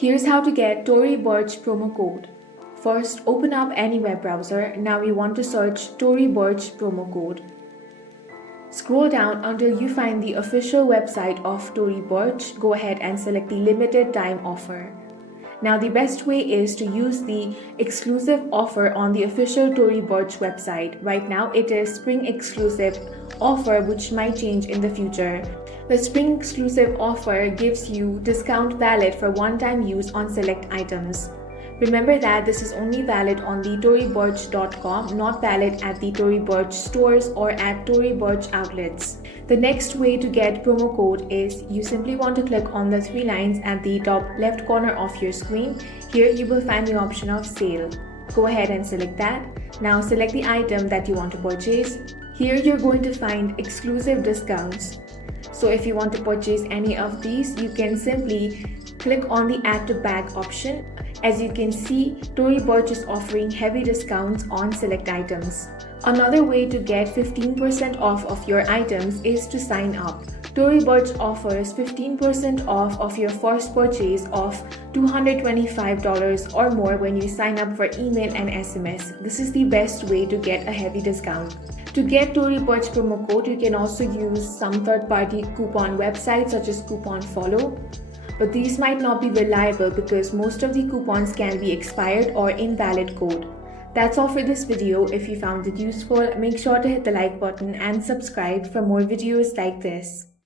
Here's how to get Tory Burch promo code. First, open up any web browser. Now we want to search Tory Burch promo code. Scroll down until you find the official website of Tory Burch. Go ahead and select the limited time offer. Now the best way is to use the exclusive offer on the official Tory Burch website. Right now it is spring exclusive offer, which might change in the future. The spring exclusive offer gives you discount valid for one-time use on select items. Remember that this is only valid on the toryburch.com, not valid at the Tory Burch stores or at Tory Burch outlets. The next way to get promo code is you simply want to click on the three lines at the top left corner of your screen. Here you will find the option of sale. Go ahead and select that. Now select the item that you want to purchase. Here you're going to find exclusive discounts. So if you want to purchase any of these, you can simply click on the add to bag option. As you can see, Tory Burch is offering heavy discounts on select items. Another way to get 15% off of your items is to sign up. Tory Burch offers 15% off of your first purchase of $225 or more when you sign up for email and SMS. This is the best way to get a heavy discount. To get Tory Burch promo code, you can also use some third-party coupon websites such as Coupon Follow. But these might not be reliable because most of the coupons can be expired or invalid code. That's all for this video. If you found it useful, make sure to hit the like button and subscribe for more videos like this.